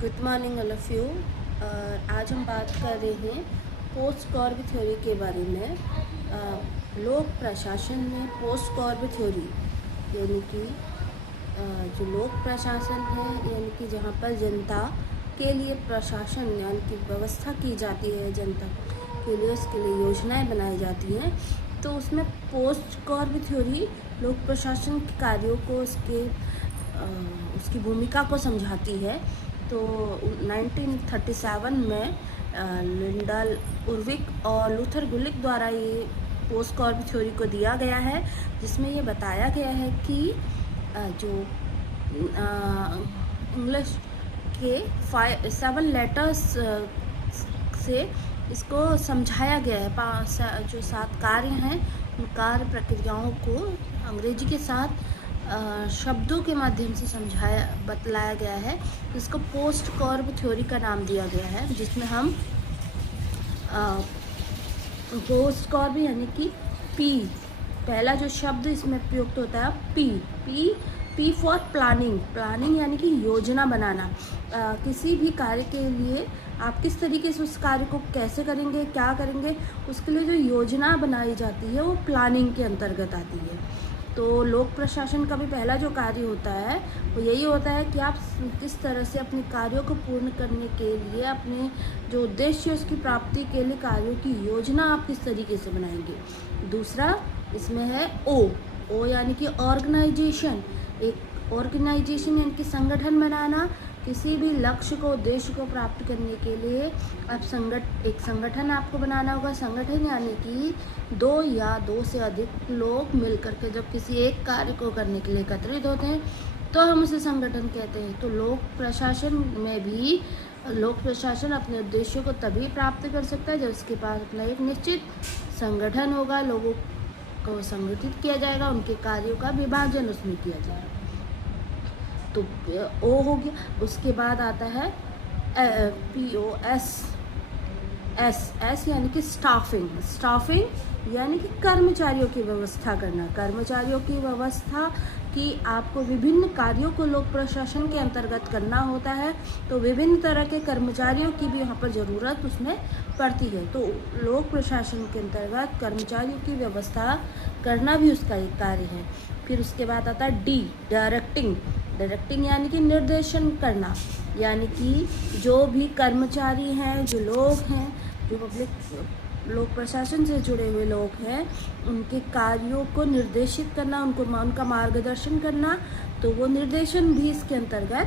Good morning all of you. आज हम बात कर रहे हैं पोस्ट कॉर्ब थ्योरी के बारे में। लोक प्रशासन में पोस्ट कॉर्ब थ्योरी यानी कि जो लोक प्रशासन है, यानी कि जहाँ पर जनता के लिए प्रशासन यानी कि व्यवस्था की जाती है, जनता के लिए उसके लिए योजनाएं बनाई जाती हैं, तो उसमें पोस्ट कॉर्ब थ्योरी लोक प्रशासन के कार्यों को उसकी भूमिका को समझाती है। तो 1937 में लिंडल उर्विक और लूथर गुलिक द्वारा ये पोस्ट कॉर्ब थ्योरी को दिया गया है, जिसमें ये बताया गया है कि जो इंग्लिश के 7 लेटर्स से इसको समझाया गया है। जो 7 कार्य हैं, उन कार्य प्रक्रियाओं को अंग्रेजी के साथ शब्दों के माध्यम से बतलाया गया है, जिसको पोस्ट कॉर्ब थ्योरी का नाम दिया गया है, जिसमें हम पोस्ट कॉर्ब यानी कि पी, पहला जो शब्द इसमें प्रयुक्त होता है पी फॉर प्लानिंग यानी कि योजना बनाना। किसी भी कार्य के लिए आप किस तरीके से उस कार्य को कैसे करेंगे, क्या करेंगे, उसके लिए जो योजना बनाई जाती है वो प्लानिंग के अंतर्गत आती है। तो लोक प्रशासन का भी पहला जो कार्य होता है वो यही होता है कि आप किस तरह से अपने कार्यों को पूर्ण करने के लिए, अपने जो उद्देश्य उसकी प्राप्ति के लिए कार्यों की योजना आप किस तरीके से बनाएंगे। दूसरा इसमें है ओ यानी कि ऑर्गेनाइजेशन। एक ऑर्गेनाइजेशन यानी कि संगठन बनाना। किसी भी लक्ष्य को, उद्देश्य को प्राप्त करने के लिए आप एक संगठन आपको बनाना होगा। संगठन यानी कि 2 या 2 से अधिक लोग मिलकर के जब किसी एक कार्य को करने के लिए एकत्रित होते हैं तो हम उसे संगठन कहते हैं। तो लोक प्रशासन में भी लोक प्रशासन अपने उद्देश्यों को तभी प्राप्त कर सकता है जब उसके पास अपना एक निश्चित संगठन होगा, लोगों को संगठित किया जाएगा, उनके कार्यों का विभाजन उसमें किया जाएगा। तो ओ हो गया। उसके बाद आता है POS एस यानी कि स्टाफिंग यानी कि कर्मचारियों की व्यवस्था करना। कर्मचारियों की व्यवस्था कि आपको विभिन्न कार्यों को लोक प्रशासन के अंतर्गत करना होता है, तो विभिन्न तरह के कर्मचारियों की भी यहाँ पर ज़रूरत उसमें पड़ती है। तो लोक प्रशासन के अंतर्गत कर्मचारियों की व्यवस्था करना भी उसका एक कार्य है। फिर उसके बाद आता है D डायरेक्टिंग यानी कि निर्देशन करना, यानी कि जो भी कर्मचारी हैं, जो लोग हैं, जो पब्लिक लोक प्रशासन से जुड़े हुए लोग हैं, उनके कार्यों को निर्देशित करना, उनका मार्गदर्शन करना, तो वो निर्देशन भी इसके अंतर्गत